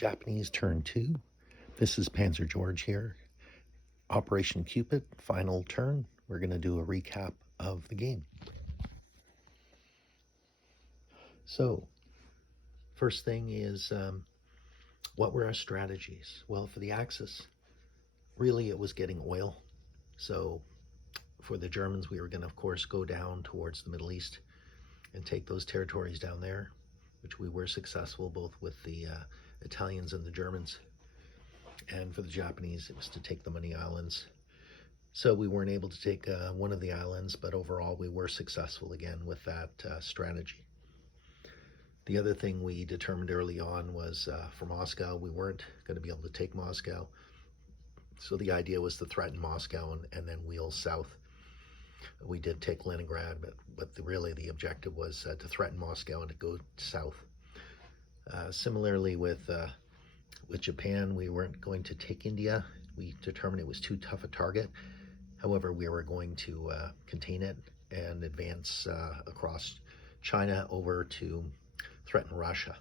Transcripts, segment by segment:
Japanese turn 2. This is Panzer George here. Operation Cupid, final turn. We're going to do a recap of the game. So, first thing is, what were our strategies? Well, for the Axis, really it was getting oil. So, for the Germans, we were going to, of course, go down towards the Middle East and take those territories down there, which we were successful both with the Italians and the Germans. And for the Japanese, it was to take the Money Islands. So we weren't able to take one of the islands, but overall we were successful again with that strategy. The other thing we determined early on was for Moscow, we weren't going to be able to take Moscow. So the idea was to threaten Moscow and then wheel south. We did take Leningrad, but really the objective was to threaten Moscow and to go south. Similarly with Japan, we weren't going to take India. We determined it was too tough a target. However, we were going to contain it and advance across China over to threaten Russia.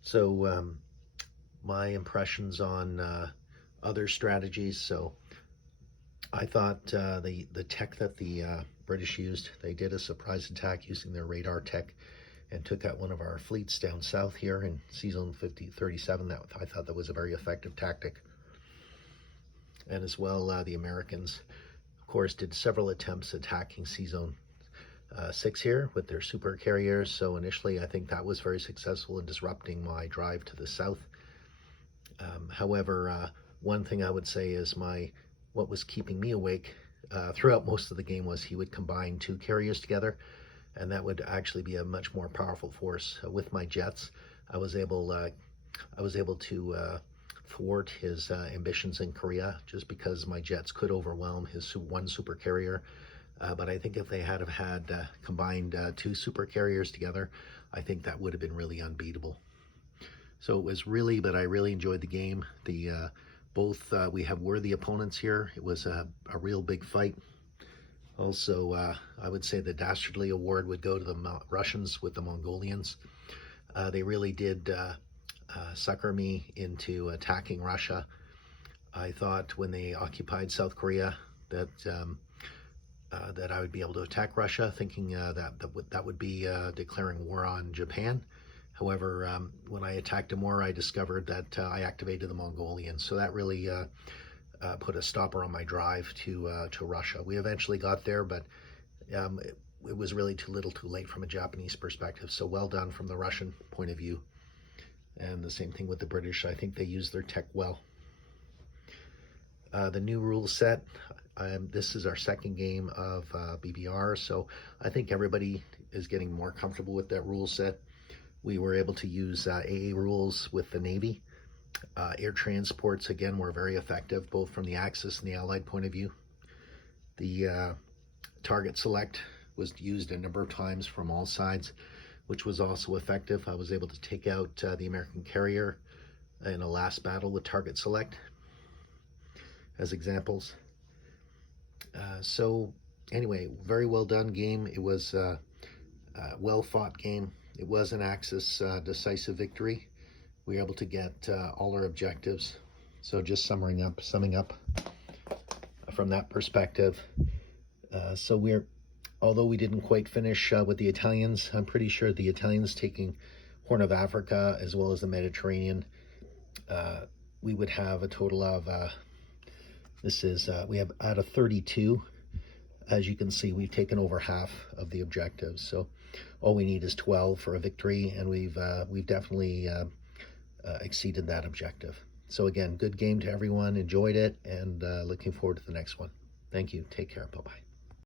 So my impressions on other strategies. So I thought the tech that the British used, they did a surprise attack using their radar tech and took out one of our fleets down south here in Sea Zone 37. I thought that was a very effective tactic. And as well, the Americans, of course, did several attempts attacking Sea Zone 6 here with their super carriers. So initially, I think that was very successful in disrupting my drive to the south. However, one thing I would say is what was keeping me awake throughout most of the game was he would combine two carriers together, and that would actually be a much more powerful force. With my jets, I was able to thwart his ambitions in Korea just because my jets could overwhelm his one super carrier. But I think if they had combined two super carriers together, I think that would have been really unbeatable. So it was but I really enjoyed the game. We have worthy opponents here. It was a real big fight. Also, I would say the Dastardly Award would go to the Russians with the Mongolians. They really did sucker me into attacking Russia. I thought when they occupied South Korea that I would be able to attack Russia, thinking that would be declaring war on Japan. However, when I attacked Timor, I discovered that I activated the Mongolians. So that really put a stopper on my drive to Russia. We eventually got there, but it was really too little too late from a Japanese perspective. So well done from the Russian point of view. And the same thing with the British. I think they used their tech well. The new rule set, this is our second game of BBR, so I think everybody is getting more comfortable with that rule set. We were able to use AA rules with the Navy. Air transports, again, were very effective, both from the Axis and the Allied point of view. The target select was used a number of times from all sides, which was also effective. I was able to take out the American carrier in a last battle with target select as examples. So anyway, very well done game. It was a well fought game. It was an Axis decisive victory. We were able to get all our objectives. So just summing up from that perspective. Although we didn't quite finish with the Italians, I'm pretty sure the Italians taking Horn of Africa as well as the Mediterranean, we would have a total of, we have out of 32, as you can see, we've taken over half of the objectives. So all we need is 12 for a victory, and we've definitely exceeded that objective. So again, good game to everyone, enjoyed it, and looking forward to the next one. Thank you, take care, bye-bye.